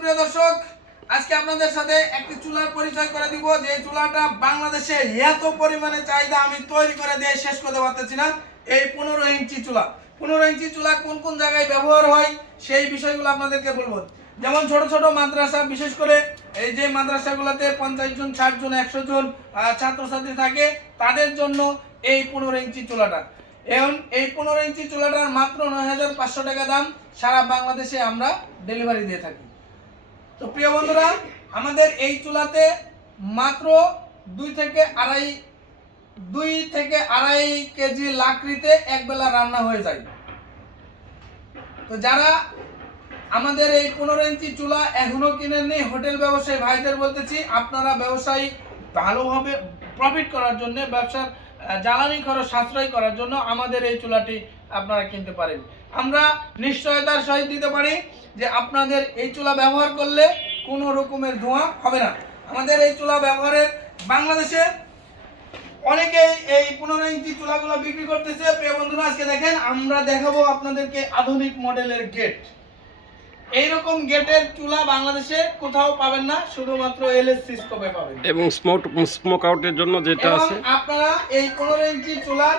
প্রিয় দর্শক, আজকে আপনাদের সাথে একটি চুলার পরিচয় করে দিব যে চুলাটা বাংলাদেশে এত পরিমাণে চাহিদা আমি তৈরি করে দিয়ে শেষ করতে পারতেছি না। এই 15 ইঞ্চি চুলা, 15 ইঞ্চি চুলা কোন কোন জায়গায় ব্যবহার হয় সেই বিষয়গুলো আপনাদেরকে বলবো। যেমন ছোট ছোট মাদ্রাসা, বিশেষ করে এই যে মাদ্রাসাগুলোতে 50 জন, 60 জন, 100 জন ছাত্রছাত্রী থাকে, তাদের জন্য এই 15 ইঞ্চি চুলাটা। এখন এই 15 ইঞ্চি চুলাটার মাত্র 9,500 টাকা দাম, সারা বাংলাদেশে আমরা ডেলিভারি দিয়ে থাকি। তো প্রিয় বন্ধুরা, আমাদের এই চুলাতে মাত্র 2 থেকে আড়াই কেজি লাকড়িতে একবেলা রান্না হয়ে যায়। তো যারা আমাদের এই 15 ইঞ্চি চুলা এখনো কিনেননি, হোটেল ব্যবসায়ী ভাইদের বলতেছি, আপনারা ব্যবসায়ী ভালোভাবে প্রফিট করার জন্য, ব্যবসার জ্বালানি খরচ সাশ্রয় করার জন্য আমাদের এই চুলাটি আপনারা কিনতে পারেন। আমরা নিশ্চয়তার সহিত দিতে পারি যে আপনাদের এই চুলা ব্যবহার করলে কোনো রকমের ধোঁয়া হবে না। আমাদের এই চুলা ব্যবহারের বাংলাদেশে অনেকেই এই 15 ইঞ্চি চুলাগুলো বিক্রি করতেছে। প্রিয় বন্ধুরা, আজকে দেখেন আমরা দেখাবো আপনাদেরকে আধুনিক মডেলের গেট। এইরকম গেটের চুলা বাংলাদেশে কোথাও পাবেন না, শুধুমাত্র এলএস সিস্কোপে পাবেন। এবং স্মোক আউটের জন্য যেটা আছে, আপনারা এই 15 ইঞ্চি চুলার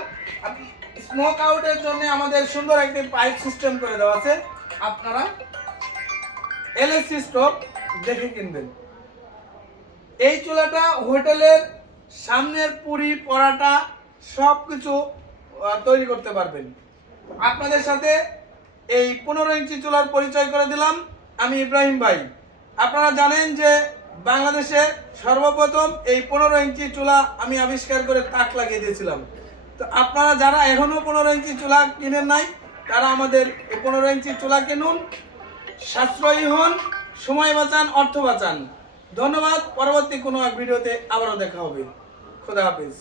স্মোক আউটের জন্য আমাদের সুন্দর একটি পাইপ সিস্টেম করে দেওয়া আছে। আপনারা এলএস সিস্কোপ দেখে কিনবেন। এই চুলাটা হোটেলের সামনের পুরি পরাটা সবকিছু তৈরি করতে পারবেন। আপনাদের সাথে এই 15 ইঞ্চি চুলার পরিচয় করে দিলাম। আমি ইব্রাহিম ভাই। আপনারা জানেন যে বাংলাদেশে সর্বপ্রথম এই 15 ইঞ্চি চুলা আমি আবিষ্কার করে তাক লাগিয়ে দিয়েছিলাম। তো আপনারা যারা এখনো 15 ইঞ্চি চুলা কিনেন নাই, তারা আমাদের এই 15 ইঞ্চি চুলা কিনুন, সাশ্রয়ী হন, সময় বাঁচান, অর্থ বাঁচান। ধন্যবাদ। পরবর্তী কোনো এক ভিডিওতে আবারও দেখা হবে। খোদা হাফেজ।